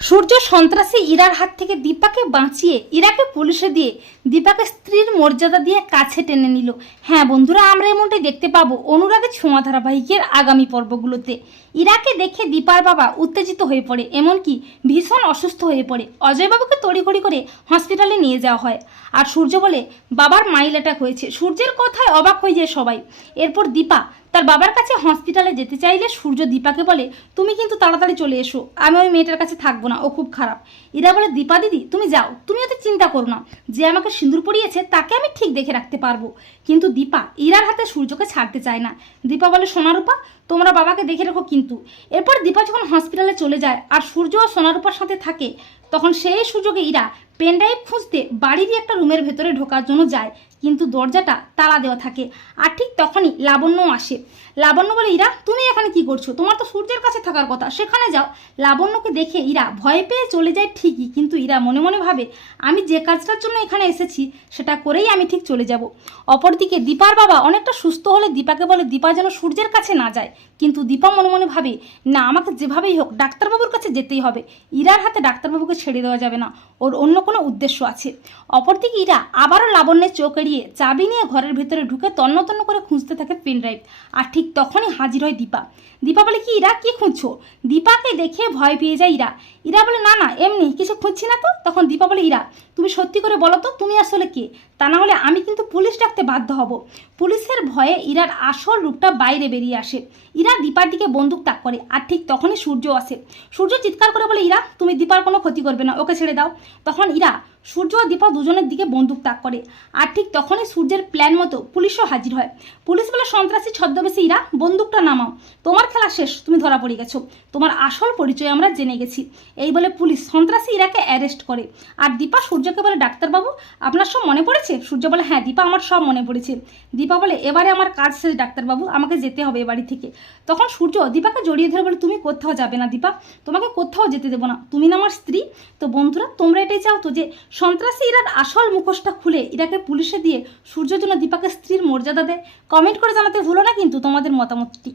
সূর্য সন্ত্রাসী ইরার হাত থেকে দীপাকে বাঁচিয়ে, ইরাকে পুলিশে দিয়ে দীপাকে স্ত্রীর মর্যাদা দিয়ে কাছে টেনে নিল। হ্যাঁ বন্ধুরা, আমরা এমনটাই দেখতে পাবো অনুরাগের ছোঁয়া ধারাবাহিকের আগামী পর্বগুলোতে। ইরাকে দেখে দীপার বাবা উত্তেজিত হয়ে পড়ে, এমনকি ভীষণ অসুস্থ হয়ে পড়ে। অজয়বাবুকে তড়িঘড়ি করে হসপিটালে নিয়ে যাওয়া হয়। আর সূর্য বলে, বাবার মাইল অ্যাটাক হয়েছে। সূর্যের কথায় অবাক হয়ে যায় সবাই। এরপর দীপা তার বাবার কাছে হসপিটালে যেতে চাইলে সূর্য দীপাকে বলে, তুমি কিন্তু তাড়াতাড়ি চলে এসো। আমি ওই মেয়েটার কাছে থাকব না, ও খুব খারাপ। ইরা বলে, দীপা দিদি, তুমি যাও। তুমি অত চিন্তা করো না। যে আমাকে সিঁদুর পরিয়েছে, তাকে আমি ঠিক দেখে রাখতে পারব। কিন্তু দীপা, ইরার হাতে সূর্যকে ছাড়তে চায় না। দীপা বলে, সোনারূপা, তোমরা বাবাকে দেখে রেখো কিন্তু। এরপর দীপা যখন হসপিটালে চলে যায় আর সূর্য ও সোনারূপার সাথে থাকে, তখন সেই সুযোগে ইরা পেনড্রাইভ খুঁজতে বাড়িরই একটা রুমের ভেতরে ঢোকার জন্য যায়, কিন্তু দরজাটা তালা দেওয়া থাকে আর ঠিক তখনই লাবণ্য আসে। লাবণ্য বলে, ইরা, তুমি এখানে কি করছ? তোমার তো সূর্যের কাছে থাকার কথা, সেখানে যাও। লাবণ্যকে দেখে ইরা ভয় পেয়ে চলে যায় ঠিকই, কিন্তু ইরা মনে মনে ভাবে, আমি যে কাজটার জন্য এখানে এসেছি, সেটা করেই আমি ঠিক চলে যাব। অপরদিকে দীপার বাবা অনেকটা সুস্থ হলে দীপাকে বলে, দীপা যেন সূর্যের কাছে না যায়। কিন্তু দীপা মনে মনে ভাবে, না, আমাকে যেভাবেই হোক, ডাক্তারবাবুর কাছে যেতেই হবে। ইরার হাতে ডাক্তারবাবুকে ছেড়ে দেওয়া যাবে না। ওর অন্য কোনো উদ্দেশ্য আছে। অপরদিকে ইরা আবারও লাবণ্যের চোখ এড়িয়ে চাবি নিয়ে ঘরের ভেতরে ঢুকে তন্ন তন্ন করে খুঁজতে থাকে পেন ড্রাইভ আর ঠিক তখনই হাজির হয় দীপা। দীপা বলে, কি ইরা, কি খুঁজছো? দীপাকে দেখে ভয় পেয়ে যায় ইরা। ইরা বলে, না না, এমনি, কিছু খুঁজছি না তো? তখন দীপা বলে, ইরা তুমি সত্যি করে বলো তো, তুমি আসলে কে? তা না হলে আমি কিন্তু পুলিশ ডাকতে বাধ্য হব। পুলিশের ভয়ে ইরার আসল রূপটা বাইরে বেরিয়ে আসে। ইরা দীপার দিকে বন্দুক তাক করে, আর ঠিক তখনই সূর্য আসে। সূর্য চিৎকার করে বলে, ইরা, তুমি দীপার কোনো ক্ষতি করবে না, ওকে ছেড়ে দাও। তখন ইরা সূর্য ও দীপা দুজনের দিকে বন্দুক তাক করে। আর ঠিক তখনই সূর্যের প্ল্যান মতো পুলিশও হাজির হয়। পুলিশ বলে সন্ত্রাসী ছদ্মবেশী, ইরা, বন্দুকটা নামাও। তোমার খেলা শেষ, তুমি ধরা পড়ে গেছো। তোমার আসল পরিচয় আমরা জেনে গেছি। এই বলে পুলিশ সন্ত্রাসী ইরাকে অ্যারেস্ট করে। আর দীপা সূর্যকে বলে, ডাক্তারবাবু, আপনার সব মনে পড়েছে? সূর্য বলে হ্যাঁ দীপা, আমার সব মনে পড়েছে। দীপা বলে, এবারে আমার কাজ শেষ, ডাক্তারবাবু, আমাকে যেতে হবে এ বাড়ি থেকে। তখন সূর্য দীপাকে জড়িয়ে ধরে বলে, তুমি কোথাও যাবে না দীপা। তোমাকে কোথাও যেতে দেবো না। তুমি না আমার স্ত্রী। তো বন্ধুরা, তোমরা এটাই চাও তো যে সন্ত্রাসী ইরার আসল মুখোশটা খুলে ইরাকে পুলিশে দিয়ে সূর্যের জন্য দীপাকে স্ত্রীর মর্যাদা দেয়। কমেন্ট করে জানাতে ভুলো না কিন্তু তোমাদের মতামতটি।